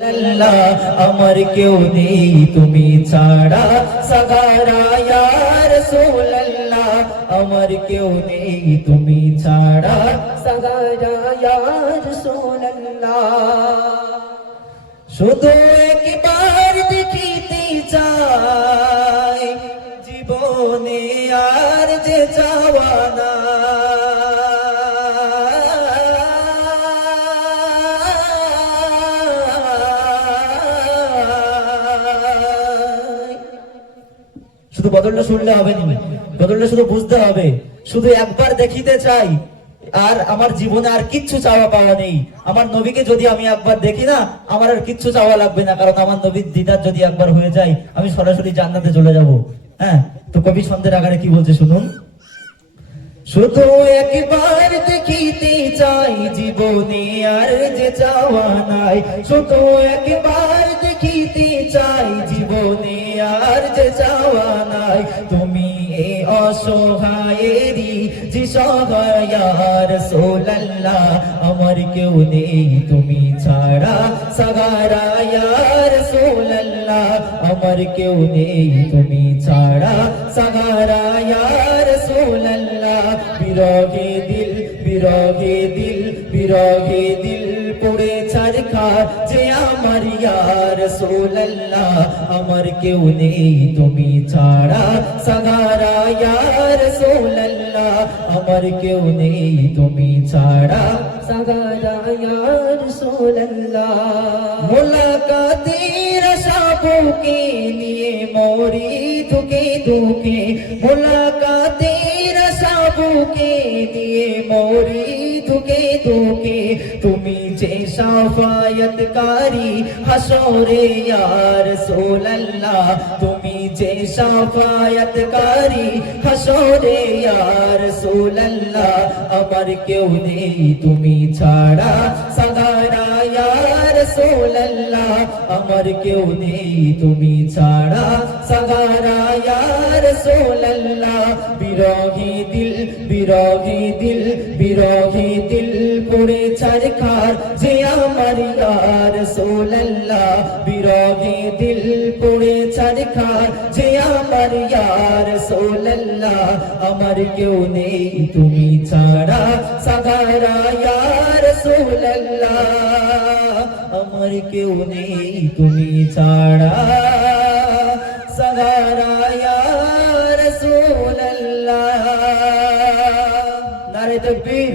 আল্লাহ আমার কেউ নেই তুমি ছাড়া সাগারা ইয়া রাসূলুল্লাহ আমার কেউ নেই তুমি ছাড়া সাগারা ইয়া রাসূলুল্লাহ শুধু একবার দেখিতে চাই জীবনে আর যে চাওয়া না শুধু বদলটা শুনলে হবে না, বদলটা শুধু বুঝতে হবে। শুধু একবার দেখিতে চাই, আর আমার জীবনে আর কিচ্ছু চাওয়া পাওয়া নেই। আমার নবীকে যদি আমি একবার দেখি না, আমার আর কিচ্ছু চাওয়া লাগবে না, কারণ আমার নবীর দিদার যদি একবার হয়ে যায় আমি সরাসরি জান্নাতে চলে যাব। হ্যাঁ, তো কবি ছন্দের আকারে কি বলছে শুনুন। শুধু একবার দেখিতে চাই জীবনে আর যে চাওয়া নাই, শুধু একবার দেখিতে চাই জীবনে আর যে চাওয়া নাই। তুমি এ অসহায়েরই যে সহায় ইয়া রাসূলুল্লাহ আমার কেউ নেই তুমি ছাড়া সাগারা ইয়া রাসূলুল্লাহ আমার কেউ নেই তুমি ছাড়া সাগারা ইয়া রাসূলুল্লাহ বিরহে দিল বিরহে দিল বিরহে দিল পুড়ে ছারখার যে আমার ইয়া রাসূলুল্লাহ আমার কেউ নেই তুমি ছাড়া সাগারা ইয়া রাসূলুল্লাহ আমার কেউ নেই তুমি ছাড়া সাগারা ইয়া রাসূলুল্লাহ মুলাকাতের আশা বুকে নিয়ে মরি ধুকে ধুকে মুলাকাতের আশা বুকে দিয়ে মরি ধুকে ধুকে তুমি যে শাফায়াতকারী হাসরে ইয়া রাসূলুল্লাহ তুমি যে শাফায়াতকারী হাসরে ইয়া রাসূলুল্লাহ আমার কেউ নেই তুমি ছাড়া সাগারা ইয়া রাসূলুল্লাহ আমার কেউ নেই তুমি ছাড়া সাগারা ইয়া রাসূলুল্লাহ বিরহে দিল বিরহে দিল বিরহে দিল পুড়ে ছারখার যে আমার ইয়া রাসূলুল্লাহ বিরহে দিল পুড়ে ছারখার যে আমার ইয়া রাসূলুল্লাহ আমার কেউ নেই তুমি ছাড়া সাগারা ইয়া রাসূলুল্লাহ আমার কেউ নেই তুমি ছাড়া সাগারা ইয়া রাসূলুল্লাহ। নারে তাকবীর।